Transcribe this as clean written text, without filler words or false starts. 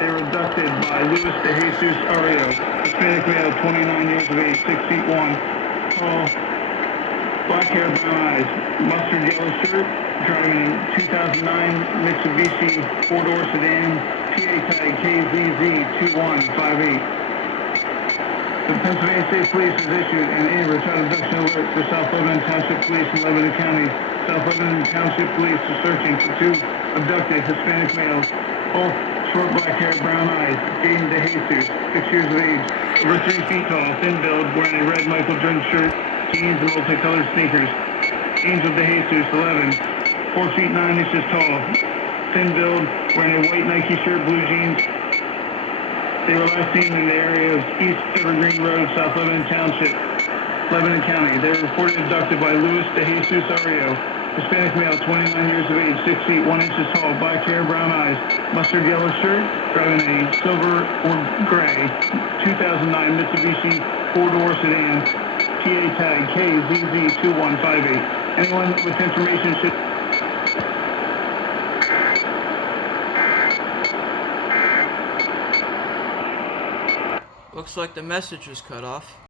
They were abducted by Luis De Jesus Ario, Hispanic male, 29 years of age, 6 feet 1, tall, black hair, brown eyes, mustard yellow shirt, driving a 2009 Mitsubishi four-door sedan, PA tag KZZ2158. The Pennsylvania State Police has issued an A-Road child abduction alert for South Lebanon Township Police in Lebanon County. South Lebanon Township Police are searching for two abducted Hispanic males, both short black hair, brown eyes. Jaden De Jesus, 6 years of age, over 3 feet tall, thin build, wearing a red Michael Jordan shirt, jeans, and multicolored sneakers. Angel De Jesus, 11, 4 feet 9 inches tall, thin build, wearing a white Nike shirt, blue jeans. They were last seen in the area of East Evergreen Road, South Lebanon Township, Lebanon County. They were reported abducted by Luis De Jesus Ario, Hispanic male, 29 years of age, 6 feet 1 inches tall, black hair, brown eyes, mustard yellow shirt, driving a silver or gray 2009 Mitsubishi four-door sedan, PA tag KZZ2158. Anyone with information should... Looks like the message was cut off.